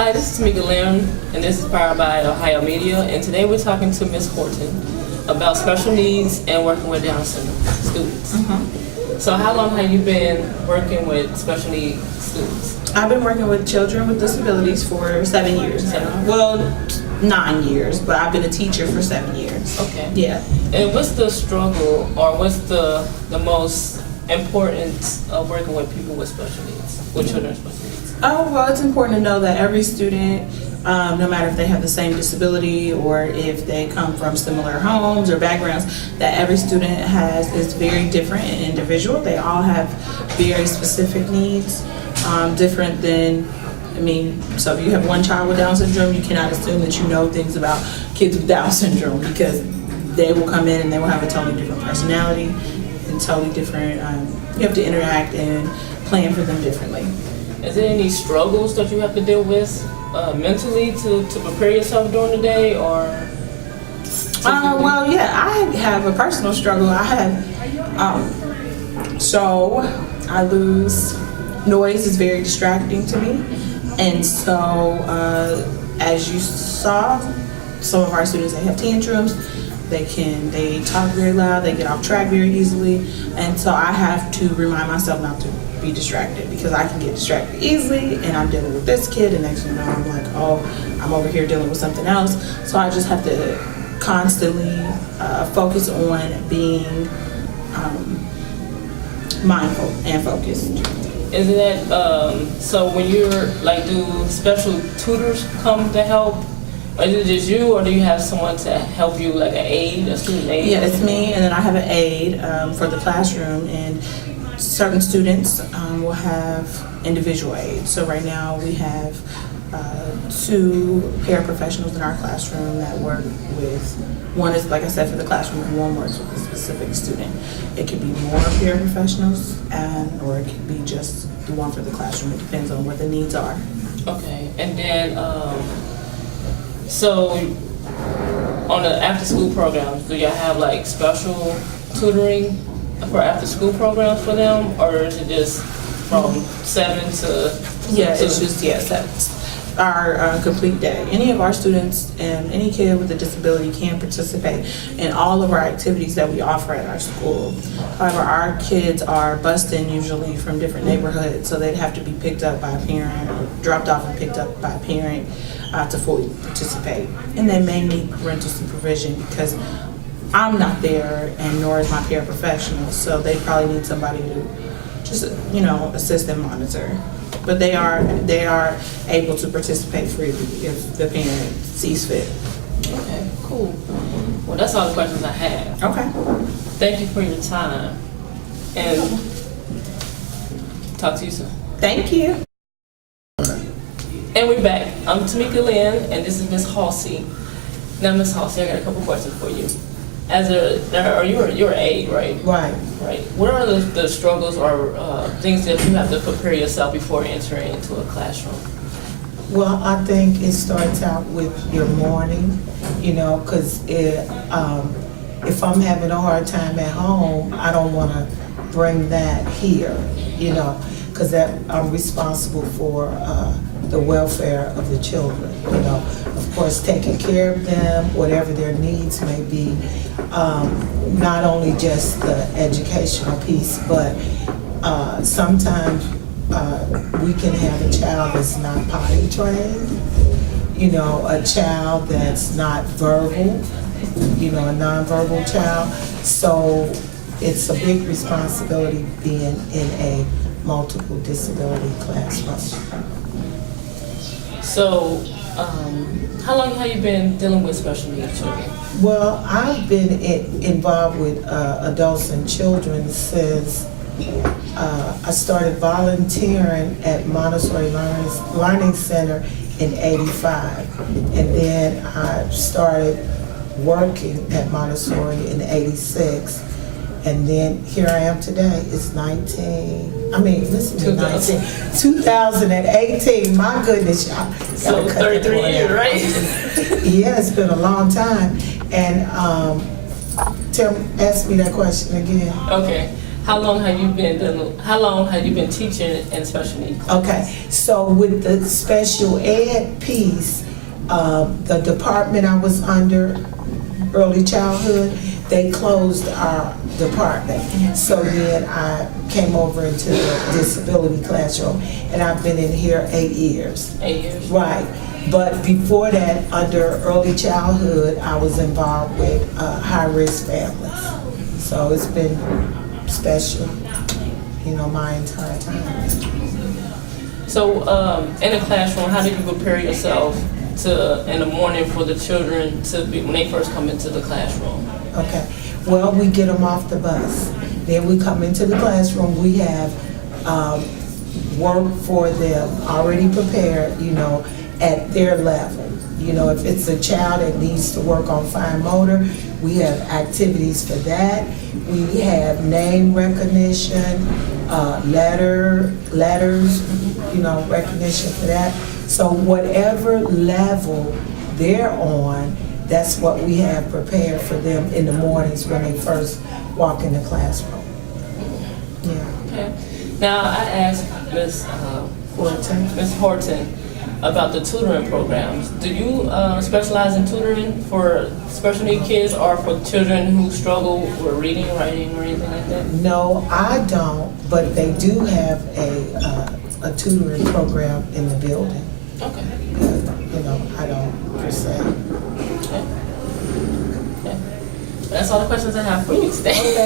Hi, this is Tamika Lim, and this is powered by Ohio Media, and today we're talking to Ms. Horton about special needs and working with Down syndrome students. So how long have you been working with special needs students? I've been working with children with disabilities for 7 years now. Well, 9 years, but I've been a teacher for 7 years. Okay. Yeah. And what's the struggle, or what's the most important of working with people with special needs, with children with special needs? Oh, well, it's important to know that every student, no matter if they have the same disability or if they come from similar homes or backgrounds, that every student is very different and individual. They all have very specific needs, different than, so if you have one child with Down syndrome, you cannot assume that you know things about kids with Down syndrome, because they will come in and they will have a totally different personality and totally different, you have to interact and plan for them differently. Is there any struggles that you have to deal with mentally to prepare yourself during the day, or? Well, yeah, I have a personal struggle. I have, so I lose, noise is very distracting to me. And so, as you saw, some of our students, they have tantrums. They talk very loud, they get off track very easily. And so I have to remind myself not to be distracted, because I can get distracted easily, and I'm dealing with this kid, and next thing you know, I'm like, oh, I'm over here dealing with something else. So I just have to constantly focus on being mindful and focused. Is that, so when you're like, do special tutors come to help? Or is it just you, or do you have someone to help you, like an aide, a student aide? Yeah, it's me, and then I have an aide for the classroom, and certain students will have individual aides. So right now we have 2 paraprofessionals in our classroom that work with, one is, like I said, for the classroom, and one works with a specific student. It could be more paraprofessionals, or it could be just the one for the classroom. It depends on what the needs are. Okay, and then, so on the after-school programs, do y'all have like special tutoring for after-school programs for them, or is it just from 7 to? Yeah, it's just, that's our complete day. Any of our students and any kid with a disability can participate in all of our activities that we offer at our school. However, our kids are bused in usually from different neighborhoods, so they'd have to be picked up by a parent, or dropped off and picked up by a parent to fully participate. And they may need parental supervision, because I'm not there, and nor is my paraprofessional, so they probably need somebody to just, assist and monitor. But they are able to participate freely if the parent sees fit. Okay, cool. Well, that's all the questions I have. Okay. Thank you for your time, and talk to you soon. Thank you. And we're back. I'm Tamika Lynn, and this is Miss Halsey. Now, Miss Halsey, I got a couple questions for you. You're an aide, right? Right. Right. What are the struggles or things that you have to prepare yourself before entering into a classroom? Well, I think it starts out with your morning, because if I'm having a hard time at home, I don't want to bring that here, because I'm responsible for the welfare of the children, Of course, taking care of them, whatever their needs may be, not only just the educational piece, but sometimes we can have a child that's not potty trained, a child that's not verbal, a nonverbal child. So it's a big responsibility being in a multiple disability classroom. So, how long have you been dealing with special needs children? Well, I've been involved with adults and children since I started volunteering at Montessori Learning Center in '85, and then I started working at Montessori in '86. And then here I am today. It's 2018. My goodness, y'all. So 33 years, right? Yeah, it's been a long time. And ask me that question again. Okay. How long have you been teaching in special needs? Okay, so with the special ed piece, the department I was under, early childhood, they closed our department. So then I came over into the disability classroom, and I've been in here 8 years. 8 years. Right, but before that, under early childhood, I was involved with high-risk families. So it's been special, you know, my entire time. So in the classroom, how do you prepare yourself in the morning for the children to be when they first come into the classroom? Okay, well, we get them off the bus. Then we come into the classroom, we have work for them already prepared, you know, at their level. You know, if it's a child that needs to work on fine motor, we have activities for that. We have name recognition, letters, you know, recognition for that. So whatever level they're on, that's what we have prepared for them in the mornings when they first walk in the classroom. Yeah. Okay. Now I asked Ms. Horton about the tutoring programs. Do you specialize in tutoring for special need kids or for children who struggle with reading, writing, or anything like that? No, I don't, but they do have a tutoring program in the building. Okay. You know, I don't per se. Okay. Okay. That's all the questions I have for you today.